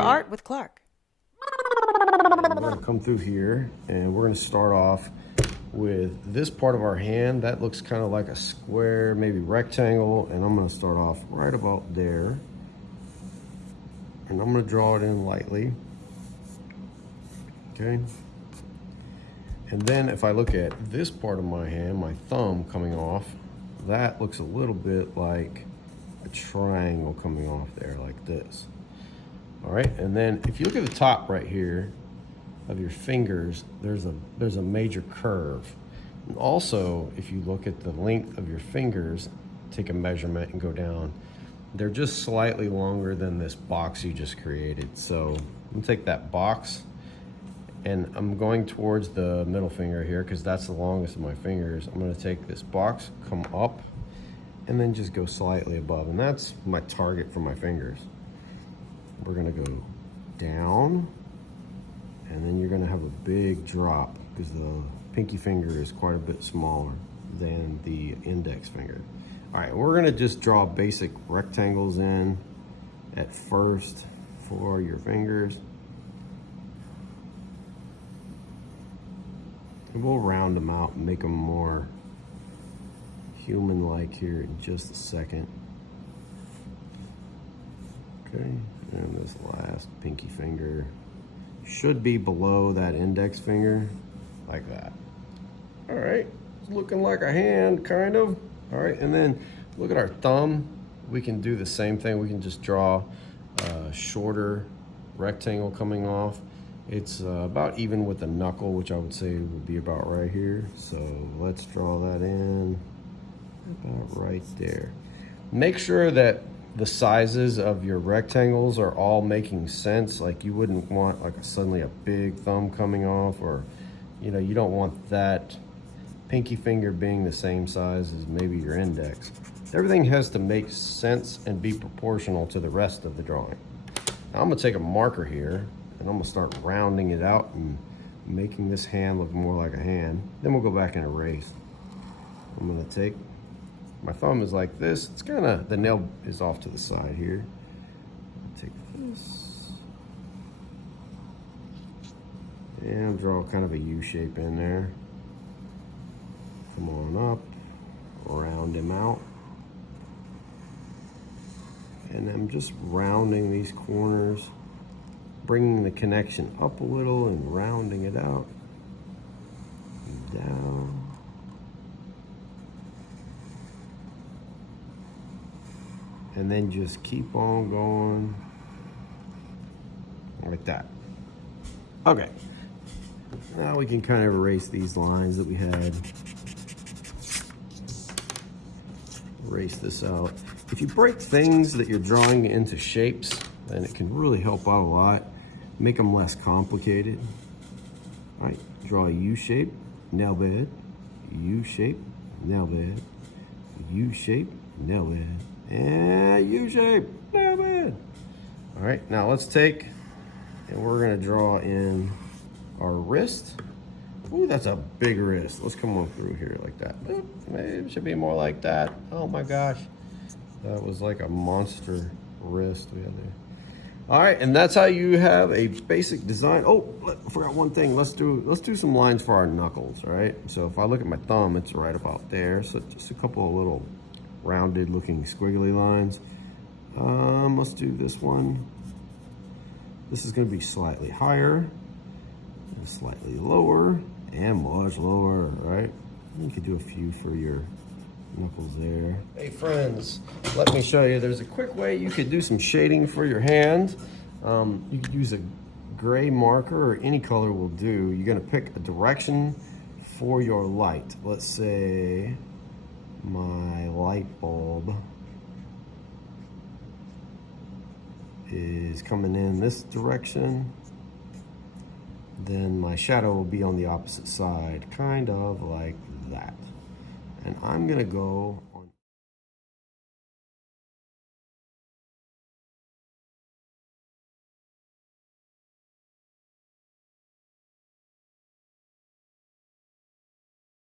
Art with Clark. We're going to come through here and we're going to start off with this part of our hand. That looks kind of like a square, maybe rectangle, and I'm going to start off right about there. And I'm going to draw it in lightly. Okay. And then if I look at this part of my hand, my thumb coming off, that looks a little bit like a triangle coming off there like this. All right, and then if you look at the top right here of your fingers, there's a major curve. And also, if you look at the length of your fingers, take a measurement and go down, they're just slightly longer than this box you just created. So I'm gonna take that box and I'm going towards the middle finger here because that's the longest of my fingers. I'm gonna take this box, come up, and then just go slightly above. And that's my target for my fingers. We're gonna go down, and then you're gonna have a big drop because the pinky finger is quite a bit smaller than the index finger. All right, we're gonna just draw basic rectangles in at first for your fingers. And we'll round them out and make them more human-like here in just a second. Okay, and this last pinky finger should be below that index finger, like that. All right, it's looking like a hand, kind of. All right, and then look at our thumb. We can do the same thing. We can just draw a shorter rectangle coming off. It's about even with the knuckle, which I would say would be about right here. So let's draw that in about right there. Make sure that the sizes of your rectangles are all making sense. Like you wouldn't want like suddenly a big thumb coming off, or you know, you don't want that pinky finger being the same size as maybe your index. Everything has to make sense and be proportional to the rest of the drawing. Now I'm gonna take a marker here and I'm gonna start rounding it out and making this hand look more like a hand. Then we'll go back and erase. I'm gonna take, my thumb is like this. It's kind of, the nail is off to the side here. Take this. And draw kind of a U shape in there. Come on up, round him out. And I'm just rounding these corners, bringing the connection up a little and rounding it out. Down. And then just keep on going like that. Okay. Now we can kind of erase these lines that we had. Erase this out. If you break things that you're drawing into shapes, then it can really help out a lot. Make them less complicated. All right, draw a U shape, nail bed, U shape, nail bed, U shape, nail bed, and U shape, nail bed. All right, now let's take, and we're gonna draw in our wrist. Ooh, that's a big wrist. Let's come on through here like that. Maybe it should be more like that. Oh my gosh. That was like a monster wrist we had there. All right, and that's how you have a basic design. Oh, I forgot one thing. Let's do some lines for our knuckles, all right? So if I look at my thumb, it's right about there. So just a couple of little rounded looking squiggly lines. Let's do this one. This is gonna be slightly higher, and slightly lower, and much lower, right? You could do a few for your knuckles there. Hey friends, let me show you. There's a quick way you could do some shading for your hand. You could use a gray marker or any color will do. You're gonna pick a direction for your light. Let's say my light bulb is coming in this direction. Then my shadow will be on the opposite side, kind of like that. And I'm gonna go